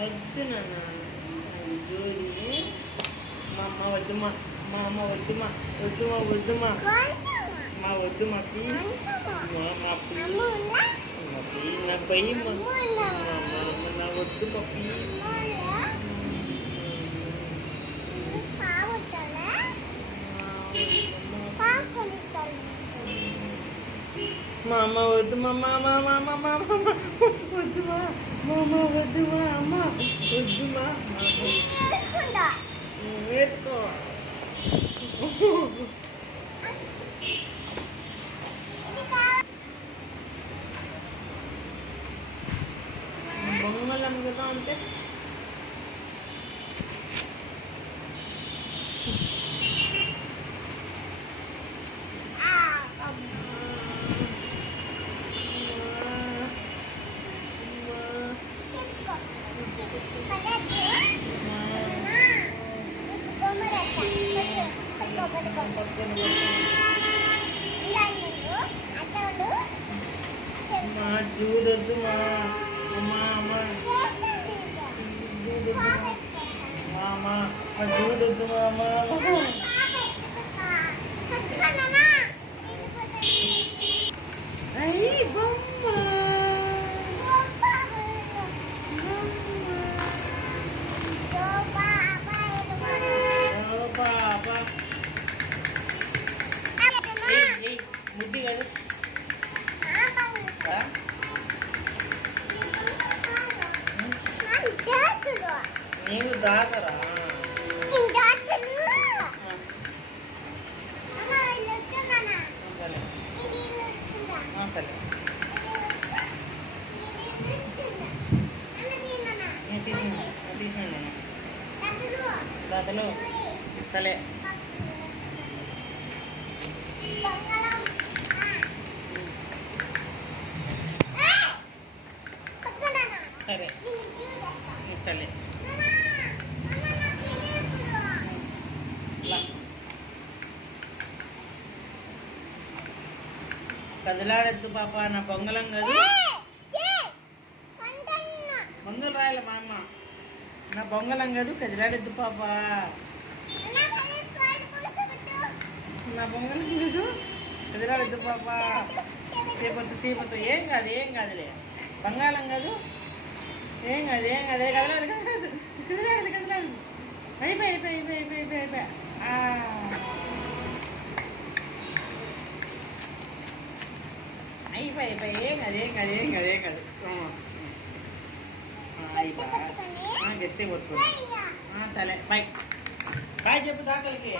వద్దు నాన్న జోలి మా అమ్మ వద్దుమా మా అమ్మ వద్దుమా వద్దుమా వద్దుమా మా వద్దుమా ప్లీజ్ మా ప్లీజ్ నా భయం నా వద్దు ప్లీజ్ మా అమ్మ వద్దుమా వద్దుమా మామ వద్దుమా అమ్మ వద్దుమా వేసుకో బొమ్మలం కదా అంటే చూడొద్దు మా అమ్మ అమ్మ చూడొద్దు మా అమ్మ అయ్యి బొమ్మ ముద్ది కదా నీవు దాకరా తీసినాను దాతలు సరే సరే సరే కదిలాడద్దు పాప నా బొంగలం కాదు బొంగలు రాయాలి మా అమ్మ నా బొంగలం కాదు కదిలాడద్దు పాప నా బొంగలం కాదు కదిలాడద్దు పాప తీపొద్దు ఏం కాదులే బంగాళం కాదు ఏం కాదు కదలాడు అయిపోయి ఏం కాదు గట్టి కొట్టుకో సరే బాయ్ చెప్పు దాతలకి